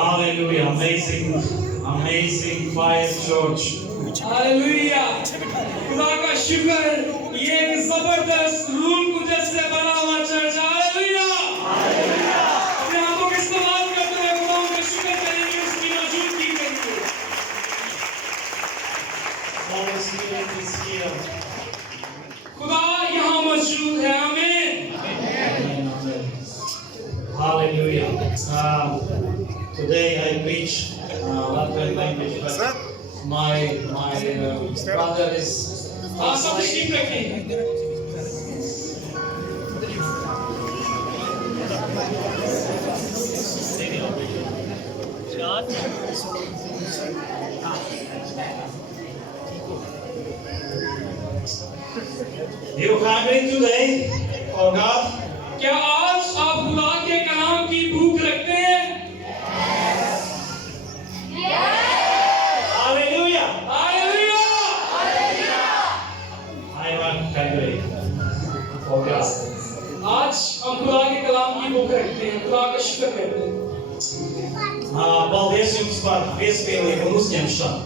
Hallelujah. Amazing fire church. Hallelujah. खुदा का शुक्र, ये एक जबरदस्त रूल कुदस से बना हुआ चर्च। हालेलुया। अपने हाथों का इस्तेमाल करते हुए खुदा का शुक्र करेंगे, उसकी मौजूदगी के लिए। Holy Spirit is here. खुदा यहाँ मौजूद है। आमीन। Amen. Hallelujah. Today I preach Latvian language, but my brother is. सब ठीक रखें। You hungry today for God? क्या आज आप खुदा के कलाम की भूख रखते हैं? Hallelujah. Hallelujah. I am hungry for God. आज हम खुदा के कलाम की भूख रखते हैं, खुदा का शुक्र करते हैं। Paldies jums par piespīlību un uzņemšanu.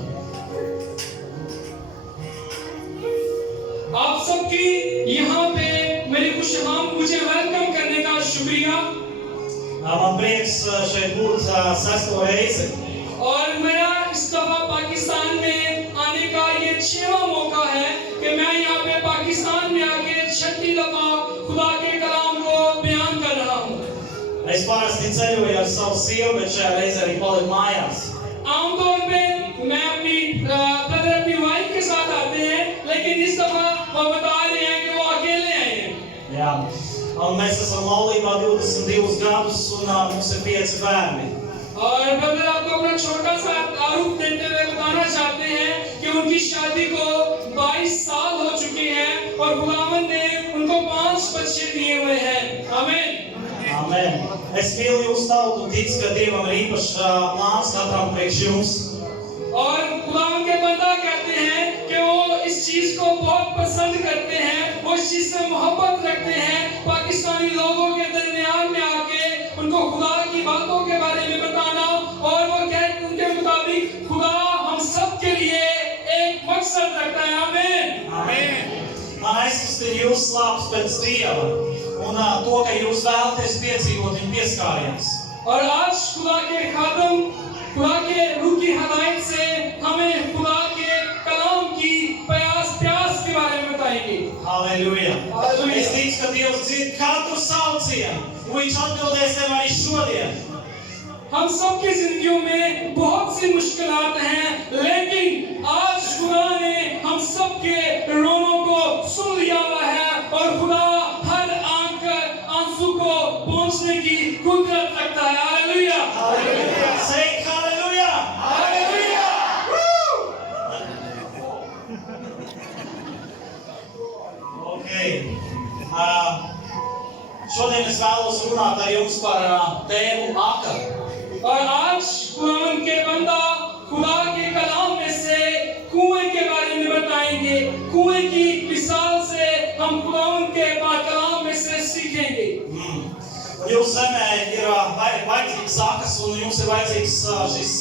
आप सबकी यहाँ पे मुझे वेलकम करने का शुक्रिया। Man prieks šeit būt sesto reizi. और मेरा इस दफा पाकिस्तान में आने का ये 6वां मौका है कि मैं यहाँ पे पाकिस्तान में आके 6ठी दफा खुदा के कलाम को बयान कर रहा हूँ। Es parasti ceļoju ar savu sievu, bet šajā reizē arī paliku mājās. आमतौर पे मैं अपनी ब्रदर अपनी वाइफ के साथ आते हैं, लेकिन इस दफा वो बता रहे हैं कि वो अकेले आए हैं। Jā. Un mēs esam laulībā 22 gadus un mums ir 5 bērni. और ब्रदर आपको अपना छोटा सा तारुफ देते हुए बताना चाहते हैं कि उनकी शादी को 22 साल हो चुके हैं और खुदावंद ने उनको 5 बच्चे दिए हुए हैं। आमीन। Amen. Es mīlu jūsu tautu un ticu, ka Dievam ir īpašs plāns katram priekš jums. और खुदावंद के बंदा कहते हैं कि वो इस चीज को बहुत पसंद करते हैं, वो इस चीज से मोहब्बत रखते हैं, पाकिस्तानी लोगों के दरमियान में आके उनको खुदा की बातों के बारे में बताना। और वो कहते उनके मुताबिक खुदा हम सब के लिए एक मकसद रखता है। आमीन। Amen. Man aizkustina jūsu slāpes pēc Dieva un to, ka jūs vēlaties piedzīvot viņa pieskārienes. और आज खुदा के खादम खुदा के रूह की हदायत से हमें खुदा के कलाम की प्यास के बारे में बताएंगे। Halleluja. Halleluja. Es ticu, ka Dievs dzird katru saucienu, un viņš atbildēs tev arī šodien. हम सबकी जिंदगियों में बहुत सी मुश्किलात हैं, लेकिन आज खुदा ने हम सबके रोनों को सुन लिया हुआ है और खुदा हर आंसू को पहुंचने की कुदरत रखता है। Hallelujah. Halleluja. Say hallelujah. Hallelujah. Okay. Šodien es vēlos runāt ar jums par tēmu Aka. और आज खुदावंद के बंदा खुदा के कलाम में से कुएं के बारे में बताएंगे। कुएं की मिसाल से हम खुदावंद के कलाम में से सीखेंगे। Jūsu zemē ir vajadzīgs akas, un jums ir vajadzīgs šis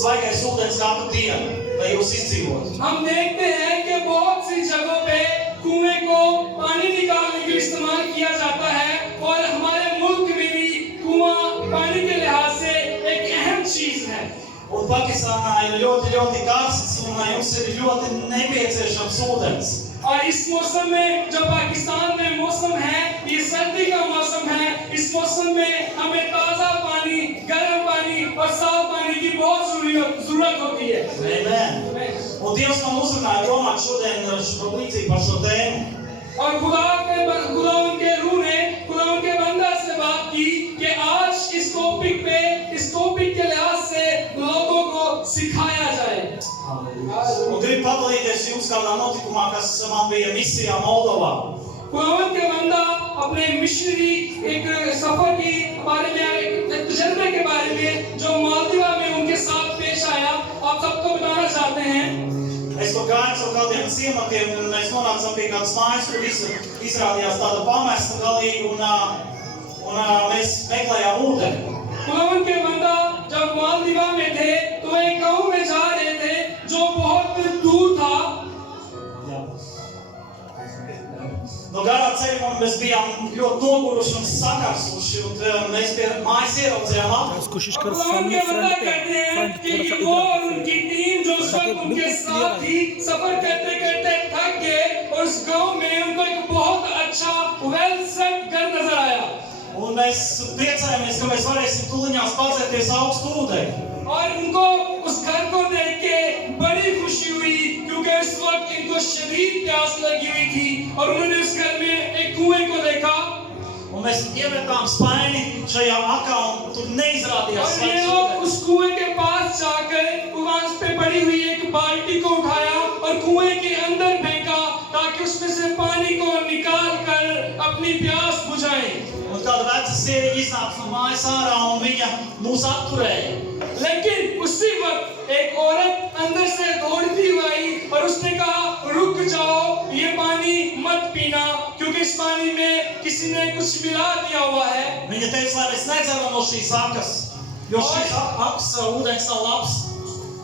svaigais ūdens katru dienu, lai jūs izdzīvotu. हम देखते हैं कि बहुत सी जगहों पे कुएं को पानी निकालने के लिए इस्तेमाल किया जाता है और हमारे मुल्क में भी कुआं पानी के लिहाज से एक अहम चीज है। Un Pakistānā ir ļoti karsts, un jums ir ļoti nepieciešams ūdens. और इस मौसम में जो पाकिस्तान में मौसम है, ये सर्दी का मौसम है। इस मौसम में हमें ताजा पानी, गर्म पानी और साफ पानी की बहुत जरूरत होती है। Amen. Un Dievs man uzrunāja domāt šodien līdzīgi par šo tēmu. और खुदा उनके रूह ने खुदा उनके बंदा से बात की कि आज इस टॉपिक के लिहाज से लोगों को सिखाया जाए। Un gribu padalīties jums kādā notikumā, kas man bija misijā Moldovā. खुदावंद के बंदा अपने मिशनरी एक सफर की बारे में एक तजर्बे के बारे में जो मालदीवा में उनके साथ पेश आया, आप सबको बताना चाहते हैं। Es to gāju caur kādiem ciematiem, un mēs nonācām pie kādas mājas, kur izrādījās tāda pamesta galīgi, un mēs meklējām ūdeni. खुदावंद के बंदा जब mēs bijām ļoti noguruši un sakarsuši, un mēs pie mājas ieraudzījām बस कोशिश कर खुदावन सामने ये वादा फ्रंट पे करते हैं फ्रंट कि थोड़ा सा वो और इधर उनकी टीम जो उस वक्त उनके साथ ही सफर करते करते थक गए और उस गांव में उनको एक बहुत अच्छा वेल सेट घर नजर आया un mēs priecājamies, ka mēs varēsim tuliņās padzerties augstu ūdeni. और उनको उस घर को देख के बड़ी खुशी हुई क्योंकि उस वक्त इनको शदीद प्यास लगी हुई थी और उन्होंने उस घर में एक कुएं को देखा Un mēs iemetām spaini šajā akā, un tur neizrādījās और ये svaigs लोग ūdens. उस कुएं के पास जाकर वहां पे पड़ी हुई एक बाल्टी को उठाया और कुएं के अंदर फेंका ताकि उसमें से पानी को निकाल कर अपनी प्यास बुझाएं Un kāda veca sieviete iznāca no mājas ārā, un viņa mūs atturēja. लेकिन उसी वक्त एक औरत अंदर से दौड़ती हुई आई और उसने कहा रुक जाओ ये पानी मत पीना क्योंकि इस पानी में किसी ने कुछ मिला दिया हुआ है Viņa teica, lai mēs nedzeram no šīs akas, jo šīs akas ūdens nav labs.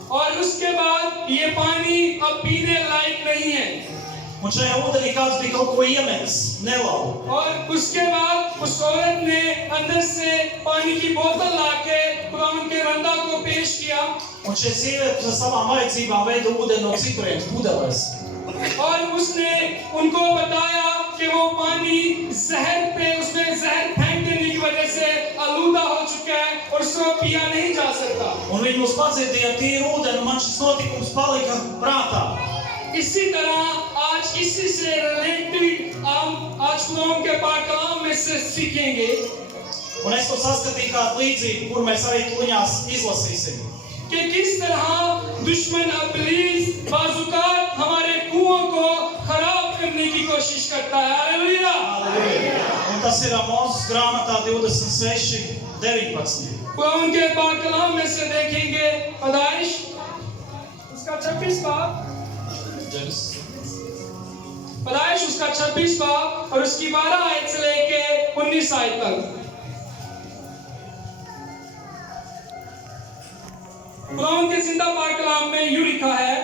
और उसके बाद ये पानी अब पीने लायक नहीं है Un šajā ūdenī kāds bija kaut ko iemetis, nelauku. और उसके बाद उस औरत ने अंदर से पानी की बोतल लाके खुदावंद के रंदा को पेश किया Un šie sieviete ar savām vajadzībām veido ūdeni no citurienes pudelēs. और उसने उनको बताया कि वो पानी जहर पे उसमें जहर फेंक देने की वजह से आलूदा हो चुका है और उसको पिया नहीं जा सकता Un viņi mūs padziedīja ar tīru ūdeni, un man šis notikums palika prātā. इसी तरह आज इसी से रिलेटेड हम आज खुदावंद के पाक कलाम में से सीखेंगे Un es to saskatīju kādu līdzību, kur mēs arī tuliņās izlasīsim. कि किस तरह दुश्मन इब्लीस बाजुकात हमारे कुओं को खराब करने की कोशिश करता है hallelujah Un tas ir Mūzes grāmatā 26:19. खुदावंद के पाक कलाम में से देखेंगे पैदाइश उसका 26 बाब पैदाइश उसका 26 बाब और उसकी 12 आयत से लेके 19 आयत तक खुदावंद के जिंदा पाक कलाम में यूं लिखा है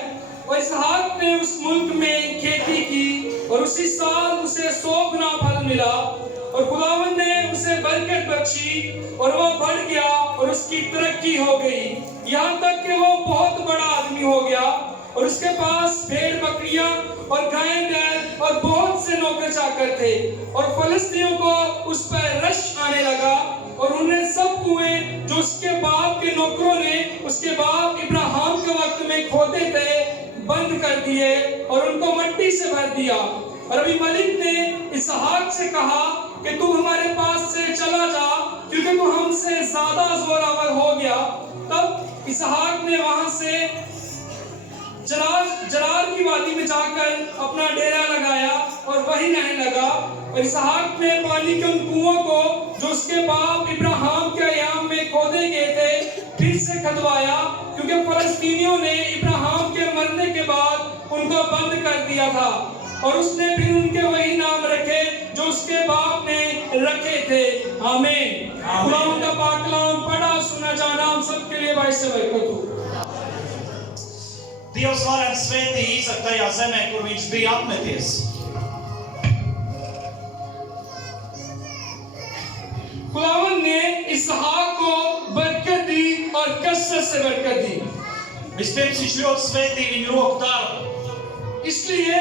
और इसहाक ने उस मुल्क में खेती की और उसी साल उसे 100 गुना फल मिला और खुदावंद ने उसे बरकत बख्शी और वह बढ़ गया और उसकी तरक्की हो गई यहाँ तक कि वो बहुत बड़ा आदमी हो गया और उसके पास भेड़ बकरियां और गाय बैल और बहुत से नौकर चाकर थे और फलस्तीनियों को उस पर रश आने लगा और उन्हें सब कुएं जो उसके बाप के नौकरों ने उसके बाप इब्राहिम के वक्त में खोदे थे बंद कर दिए और उनको मिट्टी से भर दिया और अभी मलिक ने इसहाक से कहा कि तू हमारे पास से चला जा क्योंकि तू हमसे ज्यादा जोरावर हो गया तब इसहाक ने वहां से जरार की वादी में जाकर अपना डेरा लगाया और वहीं रहने लगा और इसहाक ने पानी के उन कुओं को जो उसके बाप इब्राहिम के अयाम में खोदे गए थे फिर से खदवाया क्योंकि फलस्तीनियों ने इब्राहिम के मरने के बाद उनको बंद कर दिया था और उसने फिर उनके वही नाम रखे जो उसके बाप ने रखे थे आमीन खुदावंद का पाक कलाम पढ़ा सुना जाना हम सबके लिए बाइस से बरकत हो Dievs varens svētīja Īzaku tajā zemē, kur viņš bija apmeties. खुदावंद ने इसहाक को बरकत दी और कसरत से बरकत दी Vispirms viņš ļoti svētīja viņu roku darbu. इसलिए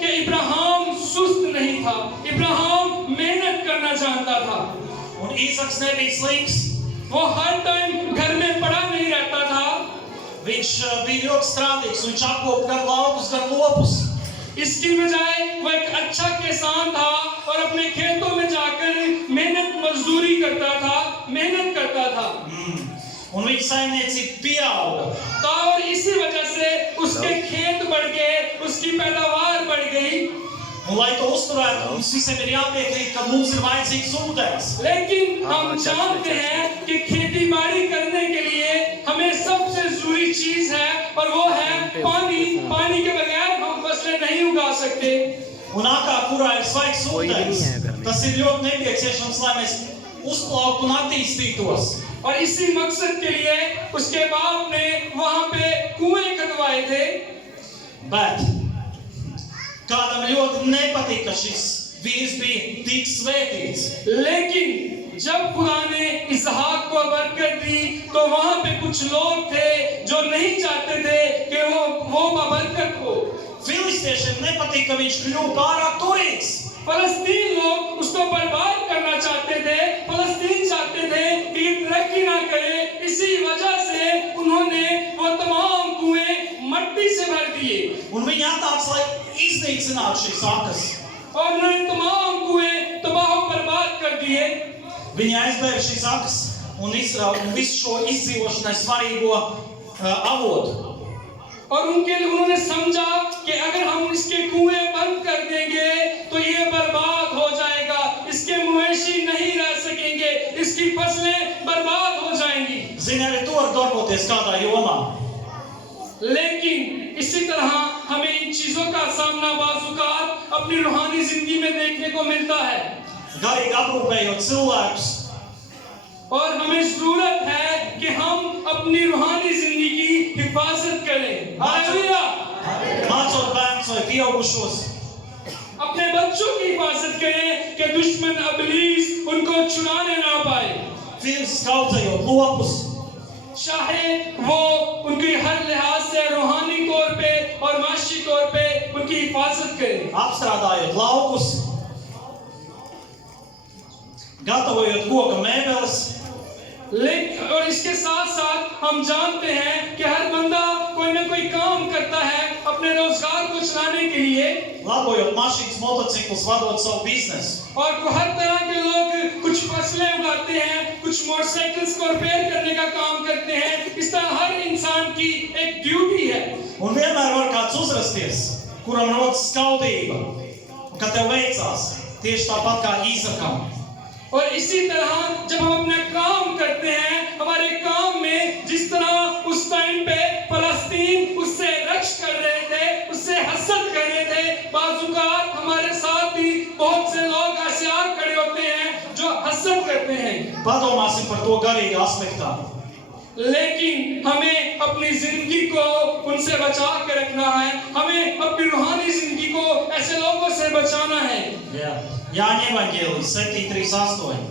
कि इब्राहिम सुस्त नहीं था इब्राहिम मेहनत करना जानता था Un Īzaks nebija slings. वो हर टाइम घर में पड़ा नहीं रहता था Viņš bija ļoti strādīgs, un viņš apkopa gan laukus, gan lopus. इसकी बजाय वो एक अच्छा किसान था और अपने खेतों में जाकर मेहनत मजदूरी करता था Un viņa saimniecība pieauga. और इसी वजह से उसके खेत बढ़ गए उसकी पैदावार बढ़ गई Un, lai to uzturētu, mums visiem ir jāpiekrīt, ka mums ir vajadzīgs ūdens. लेकिन हम जानते हैं कि खेती बाड़ी करने के लिए हमें सबसे जरूरी चीज है और वो है पानी के बगैर हम फसलें नहीं उगा सकते Un akā, kurā ir svaigs ūdens, tas ir ļoti nepieciešams, lai mēs uzplauktu un attīstītos. और इसी मकसद के लिए उसके बाप ने वहां पे कुएं खुदवाए थे Bet kādam ļoti nepatika šis vīrs bija tik svētīts. लेकिन जब खुदा ने इसहाक को बरकत दी तो वहां पे कुछ लोग थे जो नहीं चाहते थे कि वो बरकत हो। Filistiešiem nepatīk, ka viņš kļuva pārāk turīgs. फलस्तीन लोग उसको बर्बाद करना चाहते थे। फलस्तीन चाहते थे कि ये तरक्की ना करे, इसी वजह से उन्होंने वो तमाम कुएं मट्टी से भर दिए Un viņi atnāca, lai iznīcinātu šīs akas. और उन्होंने तमाम कुएं तबाह और बर्बाद कर दिए। Viņi aizbēra šīs akas un visu šo izdzīvošanai svarīgo avotu. और उन्होंने समझा कि अगर हम इसके कुएं बंद कर देंगे तो ये बर्बाद हो जाएगा, इसके मवेशी नहीं रह सकेंगे, इसकी फसलें बर्बाद हो जाएंगी। Zini, arī to var darboties kādā jomā. लेकिन इसी तरह हमें इन चीजों का सामना बाज़-औक़ात अपनी रूहानी जिंदगी में देखने को मिलता है। Garīgi aprūpējot cilvēkus, और हमें जरूरत है कि हम अपनी रूहानी जिंदगी की हिफाजत करें। Hallelujah. mācot bērnus vai pieaugušos, अपने बच्चों की हिफाजत करें कि दुश्मन अबलीस उनको छुड़ाने ना पाए। fiziski audzējot lopus, चाहे वो उनकी हर लिहाज से रूहानी तौर पे और माशी तौर पे उनकी हिफाजत करें। apstrādājot laukus, gatavojot koka mēbeles, लेकिन और इसके साथ साथ हम जानते हैं कि हर बंदा कोई ना कोई काम करता है अपने रोजगार को चलाने के लिए, labojot mašīnas, motociklus, vadot savu biznesu. और हर तरह के लोग कुछ फसलें उगाते हैं, कुछ मोटरसाइकिल्स को रिपेयर करने का काम करते हैं। इस तरह हर इंसान की एक ड्यूटी है। Un vienmēr var kāds uzrasties, kuram rodas skaudība, un kad tev veicās, tieši tāpat kā Īzakam. और इसी तरह जब हम अपना काम करते हैं, हमारे काम में जिस तरह उस टाइम पे फलस्तीन उससे रक्ष कर रहे थे, उससे हसद कर रहे थे, बाज़-औक़ात हमारे साथ भी बहुत से लोग ऐसे खड़े होते हैं जो हसद करते हैं। Padomāsim par to garīgā aspektā. लेकिन हमें अपनी जिंदगी को उनसे बचा के रखना है। हमें अपनी रूहानी जिंदगी को ऐसे लोगों से बचाना है। Jāņa evaņģēlijas 7:38.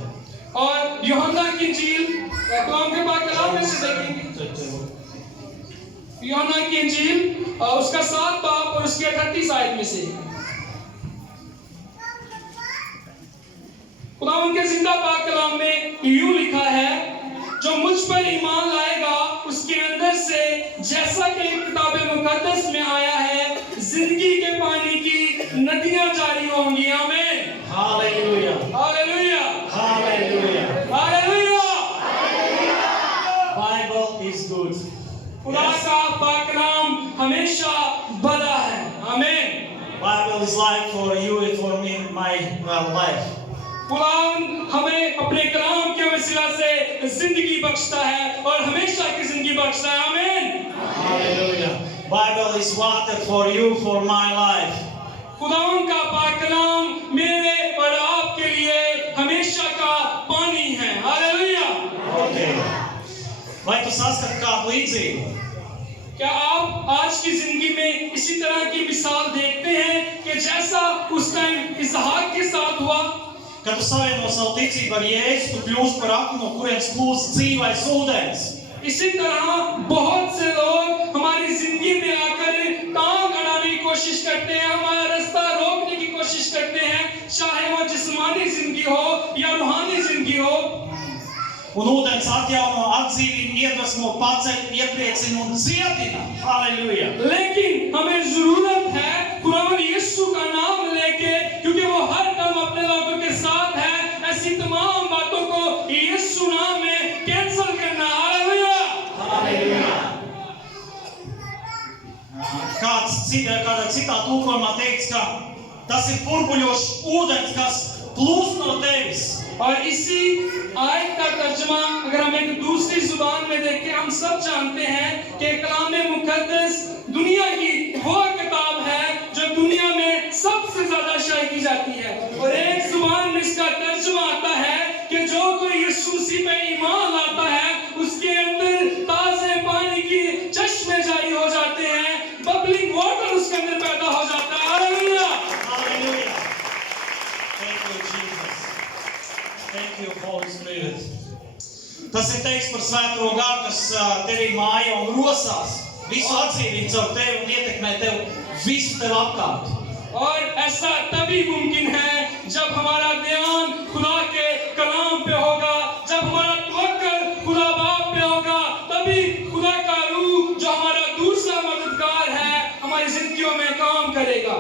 और यूहन्ना की इंजील कलाम के पाक कलाम में से देखेंगे। यूहन्ना की इंजील उसका 7 बाब और उसके 38 आयत में से खुदावंद के जिंदा पाक कलाम में यूं लिखा है, जो मुझ पर ईमान लाएगा उसके अंदर से जैसा कि किताब मुकद्दस में आया है जिंदगी के पानी की नदियां जारी होंगी। आमीन। Hallelujah. Hallelujah. Hallelujah. Hallelujah. Bible is good. खुदा का पाक कलाम हमेशा भला है। आमीन। Bible is life for you and for me, my life. खुदावंद हमें अपने कलाम के वसीला से जिंदगी बख्शता है और हमेशा की जिंदगी बख्शता है। आमीन। Hallelujah. Bible is water for you, for my life. खुदावंद का पाक कलाम मेरे और आपके लिए हमेशा का पानी है। Hallelujah. Okay. Vai tu saskati kādu līdzību? क्या आप आज की जिंदगी में इसी तरह की मिसाल देखते हैं कि जैसा उस टाइम इसहाक के साथ हुआ? Kad tu savieno savu ticību ar Jēzu, tu kļūsi par aknu, no kurienes plūst dzīvais ūdens. इसी तरह बहुत से लोग हमारी जिंदगी में आकर टांग अड़ाने की कोशिश करते हैं, हमारा रास्ता रोकने की कोशिश करते हैं, चाहे वो जिस्मानी जिंदगी हो या रूहानी जिंदगी हो। Un ūdens atjauno, atdzīvina, iedvesmo, paceļ, iepriecina un dziedina. Halleluja! लेकिन हमें जरूरत है खुदावंद यीशु का नाम लेके, क्योंकि वो हर दम अपने लोगों के साथ है, ऐसी तमाम बातों को यीशु नाम में कैंसिल करना। Hallelujah! Halleluja! Kādā citā tulkojumā teikts, ka tas ir burbuļošs ūdens, kas plūst no tevis. और इसी आयत का तर्जुमा अगर हम एक दूसरी जुबान में देखें, हम सब जानते हैं कि कलाम मुकद्दस दुनिया की वो किताब है जो दुनिया में सबसे ज्यादा शायरी की जाती है। और एक जुबान में इसका तर्जुमा आता है कि जो कोई यीशु मसीह पे ईमान लाता है उसके अंदर ताजे पानी की चश्मे जारी हो जाते हैं, बबलिंग वाटर उसके अंदर पैदा हो जाता है। Hallelujah! Halleluja! Tas ir teiks par svēto garu, kas tevī māja un rosās. Visu atdzīvina caur tevi un ietekmē tevi visu tev apkārt. और ऐसा तभी मुमकिन है जब हमारा ध्यान खुदा के कलाम पे होगा, जब हमारा तवक्कुल खुदा बाप पे होगा, तभी खुदा का रूह जो हमारा दूसरा मददगार है हमारी जिंदगियों में काम करेगा.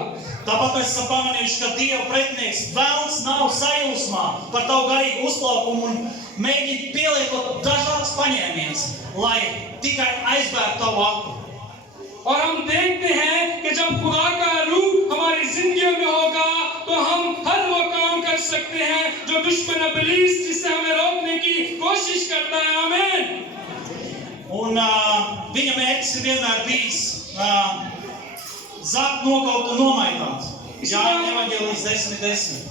Tāpat mēs esam pamanījuši, ka Dieva pretinieks vēlns nav sajūsmā par tavu garīgu uzplaukumu un mēģina pielietot dažādas paņēmienas, lai tikai aizbēgtu tavu aku. और हम देखते हैं कि जब खुदा का रूह हमारी जिंदगियों में होगा तो हम हर वो काम कर सकते हैं जो दुश्मन इब्लीस जिससे हमें रोकने की कोशिश करता है. आमीन. Un viņa mērķis ir vienmēr bijis zakt, nokaut un nomaitāt. Jāņa evaņģēlijas 10:10.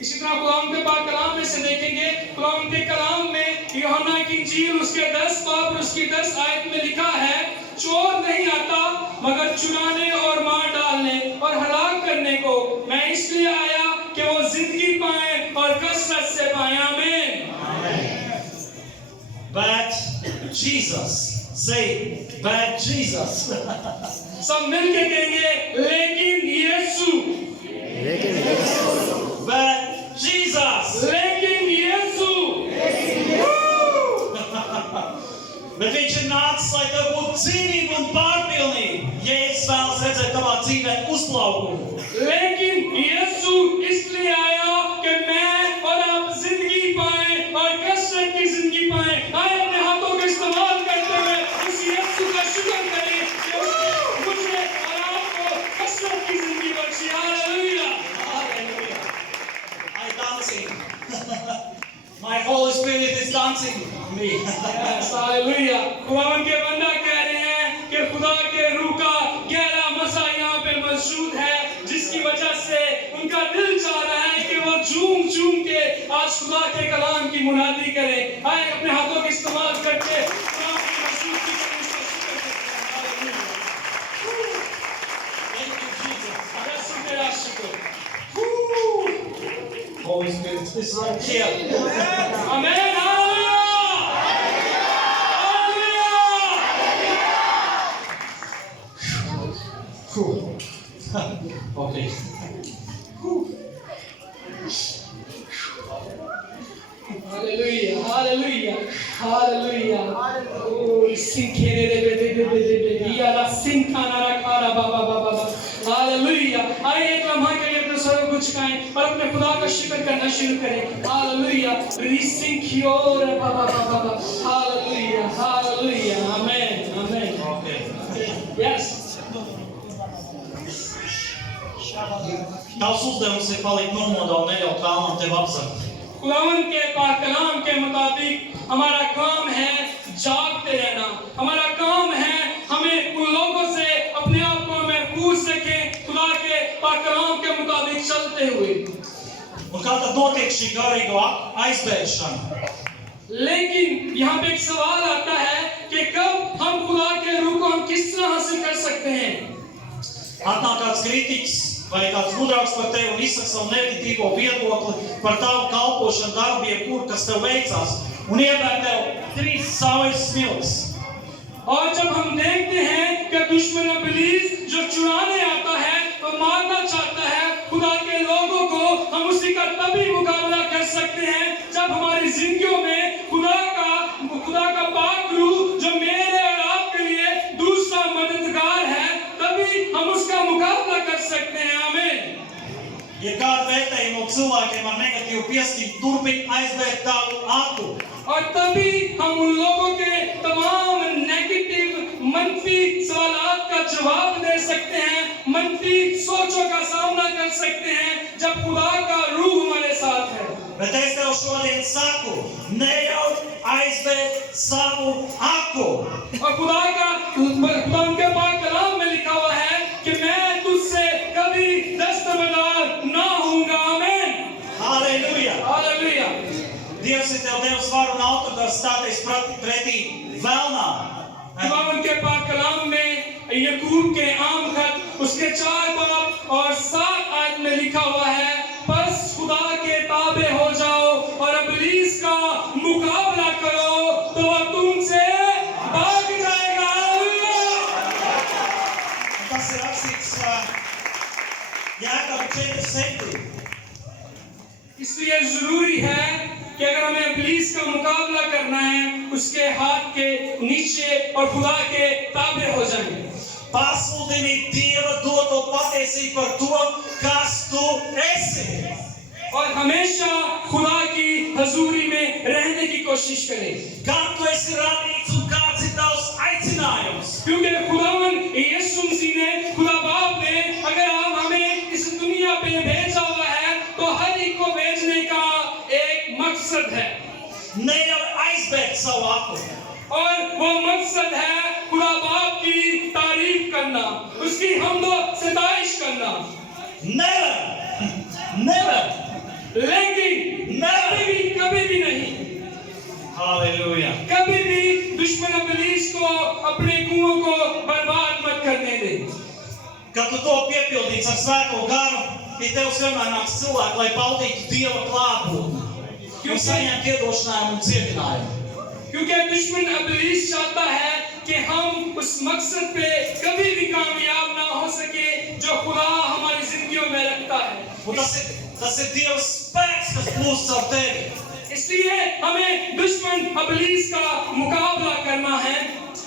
इसी तरह कुरान के पाक कलाम में से देखेंगे, कुरान के कलाम में यूहन्ना की इंजील उसके 10 बाब और उसकी 10 आयत में लिखा है, चोर नहीं आता मगर चुराने और मार डालने और हलाक करने को. मैं इसलिए आया कि वो जिंदगी पाए और कसरत से पाए. आमीन. But Jesus, say, but Jesus. सब मिलके कहेंगे, लेकिन यीशु. But Jesus. लेकिन यीशु. Bet viņš ir nācis, lai tev būtu dzīvība un pārpilnība. Jēzus vēlas redzēt tavā dzīvē uzplaukumu. लेकिन यीशु इसलिए आया कि मैं और आप जिंदगी पाए और कसरत की जिंदगी पाए. आए अपने हाथों का इस्तेमाल करते हुए उस यीशु का शुक्र करें कि उसने मुझे और आपको कसरत की जिंदगी बख्शी. Hallelujah. I dancing. My Holy Spirit is dancing on me. Hallelujah. खुदावंद के बंदा कह रहे हैं कि खुदा के रूह का गहरा मसा यहाँ पे मौजूद है, जिसकी वजह से उनका दिल चाह रहा है कि वो झूम झूम के आज खुदा के कलाम की मुनादी करें. आए अपने हाथों का इस्तेमाल करके कलाम की मौजूदगी का उसका शुक्र करते हैं. हालेलुया. Thank you, Jesus. यीशु तेरा शुक्र. Holy Spirit is right here. आमीन. Hallelujah. Okay. Hallelujah, hallelujah, hallelujah. Oh, sinkere de diya la sinkana rakara baba baba. Hallelujah. आइए एक लम्हा के लिए अपने सर को झुकाएं और अपने खुदा का शुक्र करना शुरू करें. Hallelujah. Risinkyo baba baba. Hallelujah, hallelujah. Amen, amen. Okay. Yes. Tavs uzdevums ir palikt nomodā un neļaut vēlnam tev apzakt. खुदावंद के पाक कलाम के मुताबिक हमारा काम है जागते रहना. हमारा काम है हमें उन लोगों से अपने आप को महफूज रखें खुदा के पाक कलाम के मुताबिक चलते हुए. Un kā tad notiek šī garīgo aizbēgšana? लेकिन यहाँ पे एक सवाल आता है कि कब हम खुदा के रूह को हम किस तरह हासिल कर सकते हैं. Atnāk kāds kritiķis vai kāds gudrāks par tevi un izsaka savu nevitīgo viedokli par tavu kalpošanu darbu, jebkur, kas tev veicās, un ievēr tev 3 saules smiltis. और जब हम देखते हैं कि दुश्मन इब्लीस जो चुराने आता है, तो मारना चाहता है खुदा के लोगों को, हम उसी का तभी मुकाबला कर सकते हैं जब हमारी जिंदगियों में खुदा का पाक रूह जो मेरे और आपके लिए दूसरा मददगार है, तभी हम उसका मुकाबला कर सकते हैं. आमीन. Ja kāda vērtējuma no cilvēkiem ar negatīvu piestību turpina aizbēgt tavu aku. और तभी हम उन लोगों के तमाम नेगेटिव मनफी सवालात का जवाब दे सकते हैं, मनफी सोचों का सामना कर सकते हैं जब खुदा का रूह हमारे साथ है. Bet es tev šodien saku, neļauj aizbēgt savu aku. और खुदा के पाक कलाम में लिखा हुआ है कि मैं तुझसे कभी दस्तबरदार ना होऊंगा. आमीन. Halleluja! Hallelujah. Dievs ir tev devis varu un autoritāti stāties pretī vēlnām. खुदावंद के पाक कलाम में याकूब के आम खत उसके 4 बाब और 7 आयत में लिखा हुआ है, बस खुदा के ताबे हो जाओ और इब्लीस का मुकाबला करो. 7. इसलिए जरूरी है कि अगर हमें इब्लीस का मुकाबला करना है, उसके हाथ के नीचे और खुदा के ताबे हो जाएं। Pasludini Dieva doto patiesību par to, kas tu esi. और हमेशा खुदा की हजूरी में रहने की कोशिश करें, Kam tu esi radīts un kāds ir tavs aicinājums. क्योंकि खुदावन यीशु मसीह ने, खुदा बाप ने अगर आप हमें इस दुनिया पे भेजा हुआ है तो हर एक को भेजने का एक मकसद है, Ne jau aizbēgt savu aklu. और वो मकसद है खुदा बाप की तारीफ करना, उसकी हम्दो सताइश करना। Never. लेकिन कभी भी नहीं, Hallelujah. कभी भी दुश्मन इब्लीस को अपने कुओं को बर्बाद मत करने दे। Kad tu to piepildīts ar svēto garu, pie tevis vienmēr nāks cilvēki, lai baudītu Dieva klātbūtni un saņemtu iedošinājumu un dziedinājumu. क्योंकि दुश्मन इब्लीस चाहता है कि हम उस मकसद पे कभी भी कामयाब ना हो सके जो खुदा हमारी जिंदगियों में रखता है। Un tas ir Dieva spēks, kas plūst caur tevi. इसलिए हमें दुश्मन इब्लीस का मुकाबला करना है।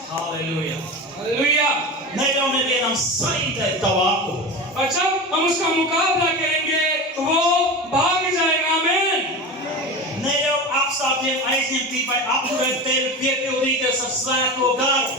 Hallelujah. Hallelujah. Neļauj nevienam saindēt tavu aklu. और जब हम उसका मुकाबला करेंगे तो वो भाग जाएगा। आमीन। Neļauj apstākļiem aizņemtībai apturēt tevi piepildīties ar svēto garu.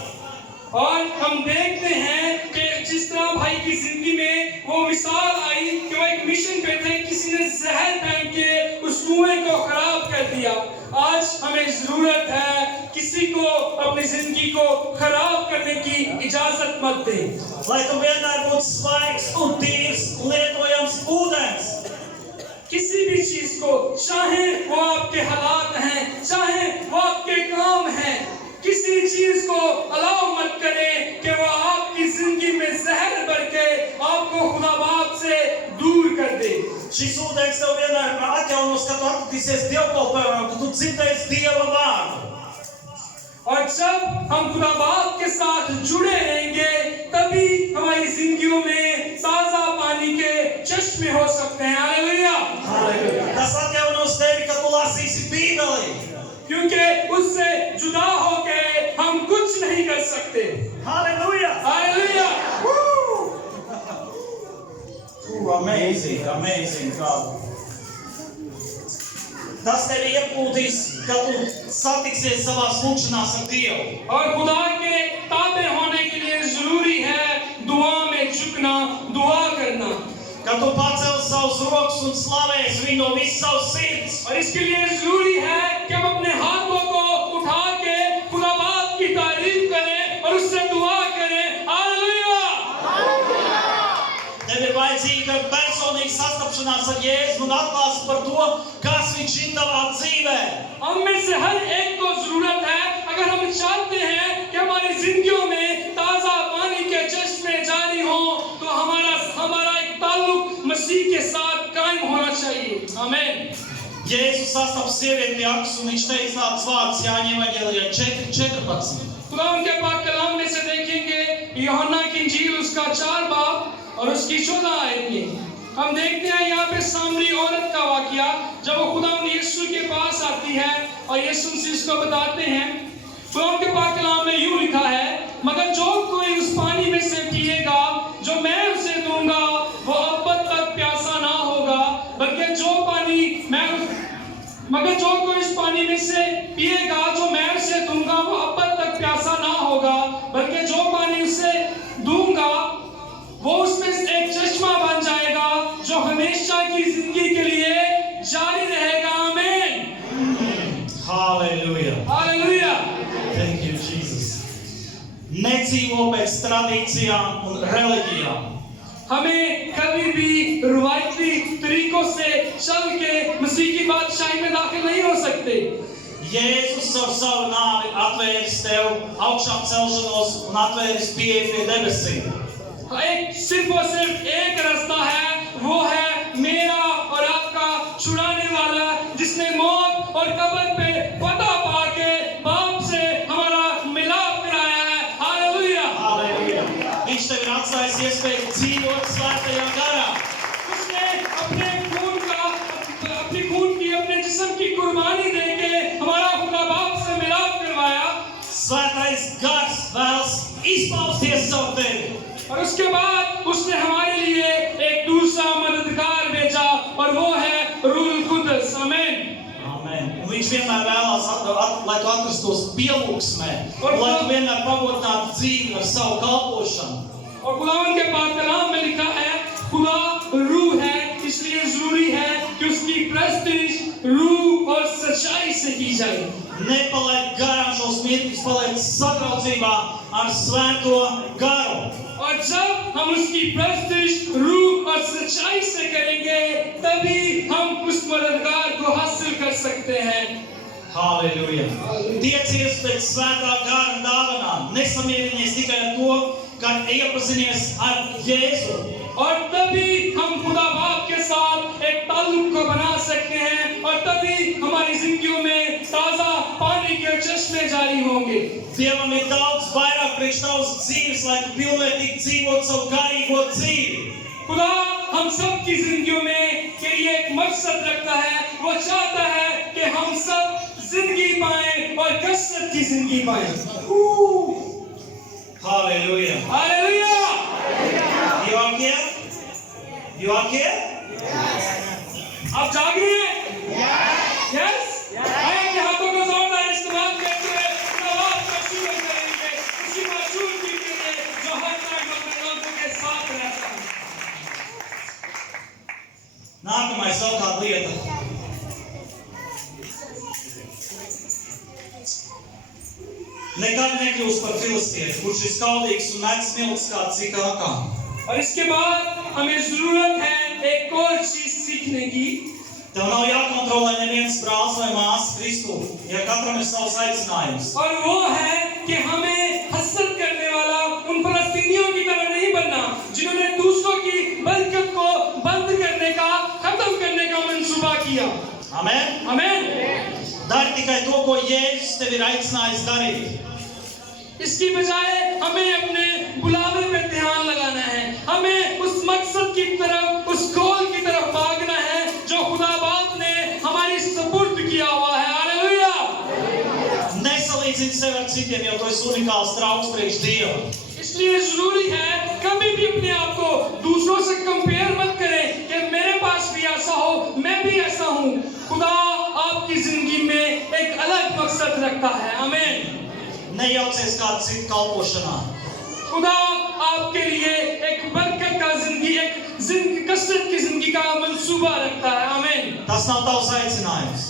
और हम देखते हैं कि जिस तरह भाई की जिंदगी में वो मिसाल आई कि वो एक मिशन पे थे, किसी ने जहर फेंक के उस कुएं को खराब कर दिया। आज हमें जरूरत है किसी को अपनी जिंदगी को खराब करने की इजाजत मत दे। Lai tu vienmēr būtu svaigs un tīrs, lietojams ūdens. किसी भी चीज को, चाहे वो आपके हालात हैं, चाहे वो आपके काम हैं, किसी चीज को अलाउ मत करें कि वो आपकी जिंदगी में जहर भर के आपको खुदा बाप से दूर कर दे। Šis ūdens tev vienmēr atjaunos, kad tu atradīsies dievkalpojumā, kad tu dzirdēsi Dieva vārdu. और जब हम खुदा बाप के साथ जुड़े रहेंगे तभी हमारी जिंदगियों में ताजा पानी के चश्मे हो सकते हैं। Hallelujah. Tas atjaunos tevi, kad tu lasīsi Bībeli. क्योंकि उससे जुदा होके हम कुछ नहीं कर सकते। Hallelujah. Hallelujah. Amazing, God. Tas tevi iepūtīs, kad tu satiksies savās lūgšanās ar Dievu. और खुदा के ताबे होने के लिए जरूरी है दुआ में झुकना, दुआ करना। Kad tu pacels savus rokas un slavēsi viņu no visas savas sirds. और इसके लिए जरूरी है कि हम अपने हाथों को उठा के खुदा बाप की तारीफ करें और उससे दुआ करें। Hallelujah. Tev ir vajadzīga personīga sastapšanās ar Jēzu un atklāsme par to, kas viņš ir tavā dzīvē. हम में से हर एक को जरूरत है, अगर हम चाहते हैं कि हमारी जिंदगियों में ताजा पानी के चश्मे जारी हो, तो हमारा एक ताल्लुक मसीह के साथ कायम होना चाहिए। आमीन। Jēzus sastaps sievieti pie akas un viņš teica tāds vārds Jāņa evaņģēlijā 4:14. खुदा उनके पाक कलाम में से देखेंगे यूहन्ना की इंजील उसका 4 बाब और उसकी 14 आयत में हम देखते हैं यहाँ पे सामरी औरत का वाकया, जब वो खुदा यीशु के पास आती है और यीशु मसीह उसको बताते हैं। खुदा उनके पाक कलाम में यूं लिखा है, मगर जो कोई उस पानी में से पिएगा जो मैं उसे दूंगा वो अब तक प्यासा ना होगा, बल्कि जो कोई इस पानी में से पिएगा जो मैं उसे दूंगा वो अब तक प्यासा ना होगा, बल्कि जो पानी उसे दूंगा वो उसमें एक चश्मा बन जाएगा जो हमेशा की जिंदगी के लिए जारी रहेगा। आमीन। Hallelujah. Hallelujah. Thank you, Jesus. Nedzīvo pēc tradīcijām un reliģijām. हमें कभी भी रवायती तरीकों से चल के मसीह की बादशाही में दाखिल नहीं हो सकते। Jēzus ar savu nāvi atvēris tev augšām celšanos un atvēris pieeju pie debesīm. सिर्फ और सिर्फ एक रास्ता है, वो है मेरा और आपका छुड़ाने वाला, जिसने मौत और कब्र पे फतह पाके बाप से हमारा मिलाप कराया है। Hallelujah. Halleluja. Viņš tev ir atstājis iespēju dzīvot svētajā garā. उसने izpausties caur tevi. और उसके बाद उसने हमारे लिए एक दूसरा मददगार भेजा और वो है रूह कुदस। आमीन। Amen. Un viņš vienmēr vēlās, lai tu atrastos pielūgsmē, lai tu vienmēr pagotinātu dzīvi ar savu kalpošanu. और खुदावंद के पाक कलाम में लिखा है खुदा रूह है, इसलिए जरूरी है कि उसकी प्रस्तुति रूह और सच्चाई से की जाए। Nepalaid garām šos mirkļus, paliec sadraudzībā ar svēto garu. और जब हम उसकी प्रस्तुति रूह और सच्चाई से करेंगे तभी हम उस मददगार को हासिल कर सकते हैं। Halleluja! Tiecies pēc svētā gara dāvanām. Nesamierinies tikai ar to, ka iepazinies ar Jēzu. और तभी हम खुदा बाप के साथ एक ताल्लुक को बना सकते हैं और तभी हमारी जिंदगियों में ताजा पानी के चश्मे जारी होंगे। Dievam ir daudz vairāk priekš tavas dzīves, lai tu pilnvērtīgi dzīvotu savu garīgo dzīvi. खुदा हम सब की जिंदगियों में के लिए एक मकसद रखता है। वो चाहता है कि हम सब जिंदगी पाएं और कसरत की जिंदगी पाएं। Halleluja! Hallelujah! You are here? You are here? आप जाग रहे हैं? Yes? आइए अपने हाथों को जोरदार इस्तेमाल करते हुए नवाब का शुक्र करेंगे उसी मासूम के लिए जो हर टाइम अपने लोगों के साथ रहता है। Nākamais vēl kāda lieta. Nekad nekļūst par filistieti, kurš ir skaudīgs un met smilts kā cika akā. और इसके बाद हमें जरूरत है एक और चीज सीखने की। Tev nav jākontrolē neviens brālis vai māsas Kristu, ja katram ir savs aicinājums. और वो है कि हमें हसद करने वाला उन फलस्तीनियों की तरह नहीं बनना जिन्होंने दूसरों की बरकत को बंद करने का, खत्म करने का मंसूबा किया। Amen? आमीन। Dari tikai to, ko Jēzus tev ir aicinājis darīt. इसकी बजाय हमें अपने बुलावे पे ध्यान लगाना है। हमें उस मकसद की तरफ, उस गोल की तरफ भागना है जो खुदा बाप ने हमारी सुपुर्द किया हुआ है। Hallelujah! Nesalīdzini sevi ar citiem, jo tu esi unikāls draugs priekš Dieva. इसलिए जरूरी है कभी भी अपने आप को दूसरों से कंपेयर मत करें कि मेरे पास भी ऐसा हो, मैं भी ऐसा हूँ। खुदा आपकी जिंदगी में एक अलग मकसद रखता है। आमीन। Nejaucies kādu citu kalpošanā. खुदा आपके लिए एक बरकत का जिंदगी, एक कसरत की जिंदगी का मंसूबा रखता है। आमीन। Tas nav tavs aicinājums.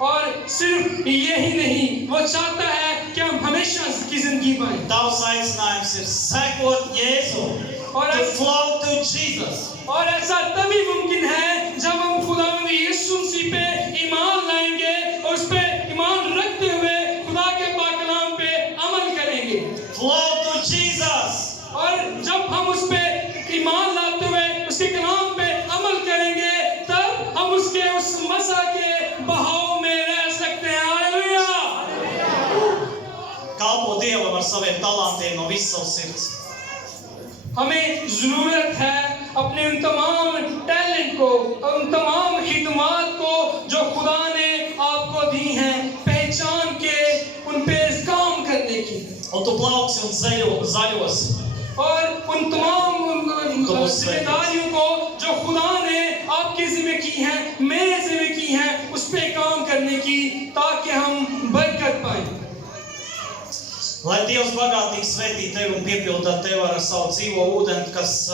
और सिर्फ यही नहीं, वो चाहता है कि हम हमेशा की जिंदगी पाएं। Tavs aicinājums ir sekot Jēzu, to flow to Jesus. और ऐसा तभी मुमकिन है जब हम खुदावंद यीशु मसीह पे ईमान लाएंगे और उस पे ईमान रखते हुए खुदा के पाक कलाम पे अमल करेंगे। Flow to Jesus. और जब हम उस पे ईमान लाते हुए उसके कलाम पे अमल करेंगे तब हम उसके उस मसा के बहाव में रह सकते हैं। Hallelujah! Kalpo Dievam ar saviem talantiem no visas savas sirds. हमें जरूरत है अपने उन तमाम टैलेंट को, उन तमाम खिदमत को जो खुदा ने आपको दी हैं, पहचान के उन पे काम करने की। Un tu plauksi un zaļos. और उन तमाम जिम्मेदारियों को जो खुदा ने आपके जिम्मे की हैं, मेरे जिम्मे की हैं, उस पे काम करने की ताकि हम बरकत पाएं। Lai Dievs bagātīgi svētī tevi un piepildā tevi ar savu dzīvo ūdeni, kas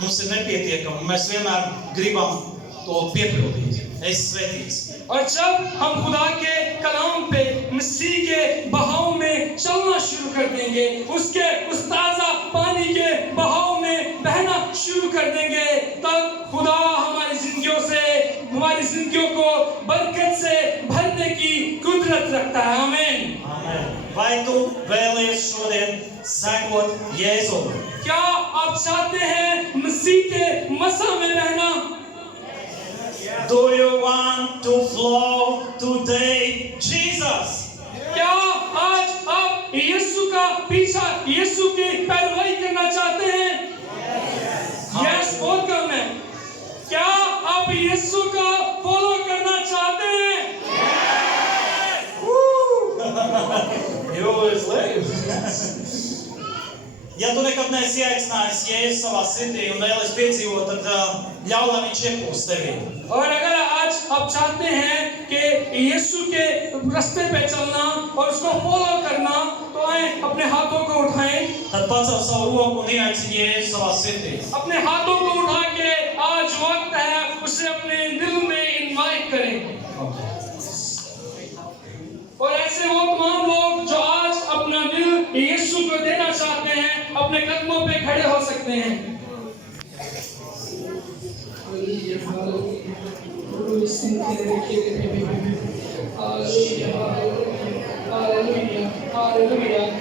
mums ir nepietiekama. Mēs vienmēr gribam to piepildīt. Es svētīts. और जब हम खुदा के कलाम पे मसीह के बहाव में चलना शुरू कर देंगे, उसके उस ताजा पानी के बहाव में बहना शुरू कर देंगे, तब खुदा हमारी जिंदगियों को बरकत से भरने की कुदरत रखता है। आमीन। Vai tu vēlies šodien sekot Jēzum? क्या आप चाहते हैं मसीह के मसा में रहना? Do you want to flow today Jesus? क्या आज आप यीशु का पीछा, यीशु की पैरवी करना चाहते हैं? यस, बहुत कम है। क्या आप यीशु का फॉलो करना चाहते हैं? You always live. Ja tu nekad neesi ieaicinājis Jēzu savā sirdī un vēlies piedzīvot, tad ļauj, lai viņš iepūst tevī. और अगर आज आप चाहते हैं कि यीशु के रास्ते पे चलना और उसको फॉलो करना, तो आए अपने हाथों को उठाएं, Tad pacel savu roku un ieaicini Jēzu savā sirdī. अपने हाथों को उठा के आज वक्त है उसे अपने दिल में इनवाइट करें। और ऐसे वो तमाम लोग जो आज अपना दिल यीशु को देना चाहते हैं, अपने कदमों पे खड़े हो सकते हैं।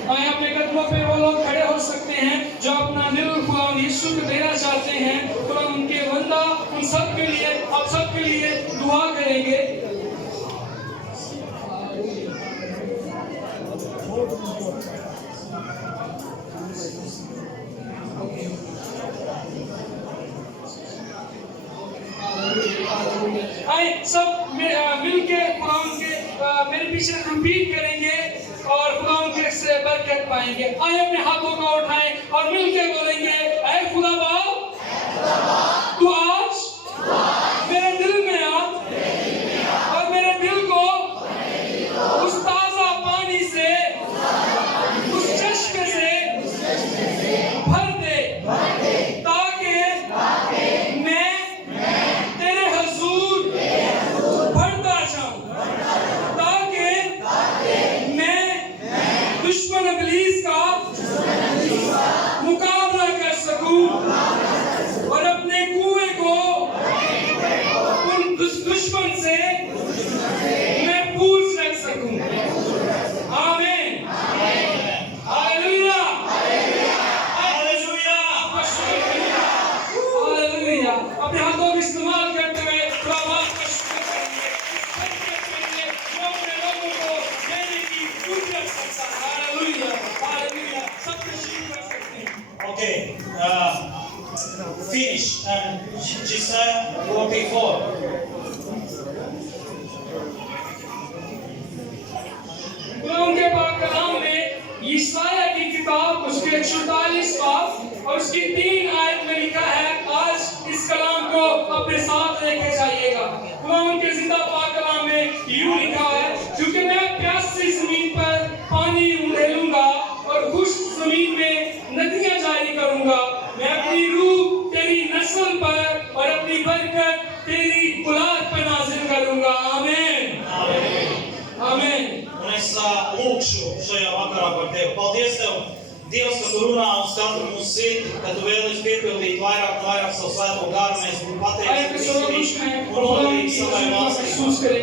आए अपने कदमों पे वो लोग खड़े हो सकते हैं जो अपना दिल खुदा यीशु को देना चाहते हैं। तो उनके बंदा उन सब के लिए, आप सब के लिए दुआ करेंगे। आए सब मिलके खुदा के मेरे पीछे रिपीट करेंगे और खुदा के से बरकत पाएंगे। आए अपने हाथों को उठाएं और मिलके बोलेंगे, ऐ खुदा बाप, तू आज मेरे दिल में आ और मेरे दिल को उस ताजा पानी से, उस चश्मे से भर दे, ताकि मैं तेरे हुजूर बढ़ता जाऊं, ताकि मैं दुश्मन इब्लीस का मुकाबला कर सकूं और अपने कुएं को उन दुश्मन से मैं पूछ रख सकूं। आमीन। हालेलुया। Halleluja! हालेलुया। अपने हाथों का इस्तेमाल करते हुए प्रभु का शुक्र करेंगे। बरकत करेंगे जो अपने लोगों को देने की कुदरत रखता है। हालेलुया। हालेलुया। सब तस्लीम कर सकते हैं। Okay, finish and Isaiah 44. उनके पाक कलाम में यशायाह की किताब उसके 44 बाब और उसकी 3 आयत में लिखा है, आज इस कलाम को अपने साथ लेके जाइएगा। उनके जिंदा पाक कलाम में यूं लिखा है, क्योंकि मैं प्यासी जमीन पर पानी उड़ेलूंगा और खुश्क जमीन में नदियां जारी करूंगा। मैं अपनी रूह तेरी नस्ल पर और अपनी बरकत तेरी औलाद पर नाज़िल करूंगा। आमीन। आमीन। Un es lūkšu šajā vakarā par Tevi. Paldies Tev, Dievs, ka Tu runā uz katru mūsu sirdi, ka Tu vēlies piepildīt vairāk un vairāk savu svēto garu. Mēs būtu pateicīgi un noderīgi savai valstī.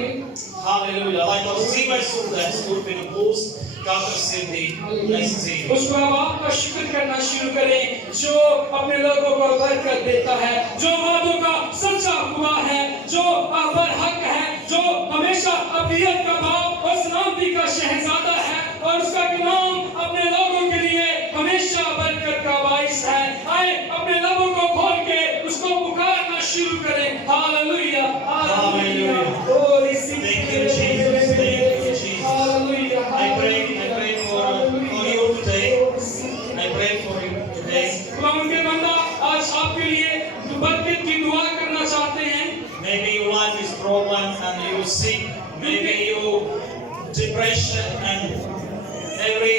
Halleluja! Lai Tavs dzīvais ūdens turpina plūst katras sirdī. Mēs dzīvi. उस बाप का शुक्र करना शुरू करें जो अपने लोगों को बरकत देता है, जो वादों का सच्चा हुआ है, जो बरहक है, जो हमेशा अबदियत का बाप और सलामती का शहजादा है और उसका कलाम अपने लोगों के लिए हमेशा बरकत का बाइस है। आए अपने लोगों को खोल के उसको पुकारना शुरू करें। Hallelujah. Hallelujah. Thank you, Jesus. Thank you, Jesus. Hallelujah. I pray for you today. I pray for you today. खुदा उनके बंदा आज आपके लिए बरकत की दुआ करना चाहते हैं। Maybe your life is problem and you sick. Maybe you depression and every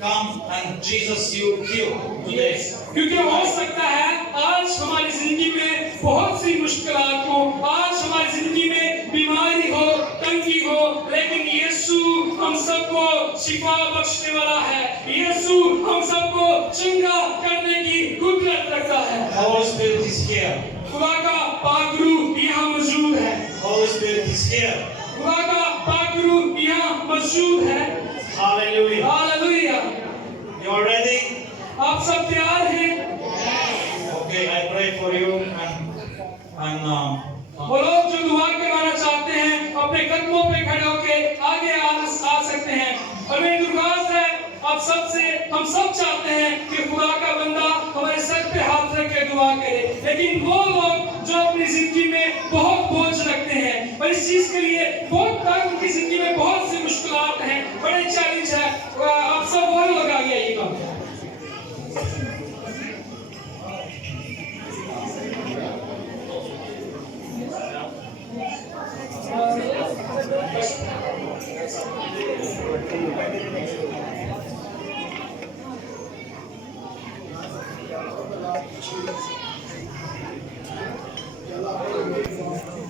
come and Jesus you heal today. क्योंकि हो सकता है आज हमारी जिंदगी में बहुत सी मुश्किलात हो, आज हमारी जिंदगी में बीमारी हो, तंगी हो, लेकिन यीशु हम सबको शिफा बख्शने वाला है। यीशु हम सबको चंगा करने की कुदरत रखता है। Holy Spirit is here. खुदा का पाक रूह यहाँ मौजूद है। Holy Spirit is here. खुदा का पाक रूह यहाँ मौजूद है। Hallelujah. Hallelujah. You are ready? आप सब तैयार हैं? Okay, I pray for you and वो लोग जो दुआ करवाना चाहते हैं अपने कदमों पे खड़े होके आगे आ सकते हैं। और मेरी दुर्गास्त है आप सब से, हम सब चाहते हैं कि खुदा का बंदा हमारे सर पे हाथ रख के दुआ करे, लेकिन वो लोग जो अपनी जिंदगी में बहुत बोझ रखते हैं और इस चीज के लिए बहुत उनकी जिंदगी में बहुत सी मुश्किलात हैं, बड़े चैलेंज है, आप सब वो लोग Jesus.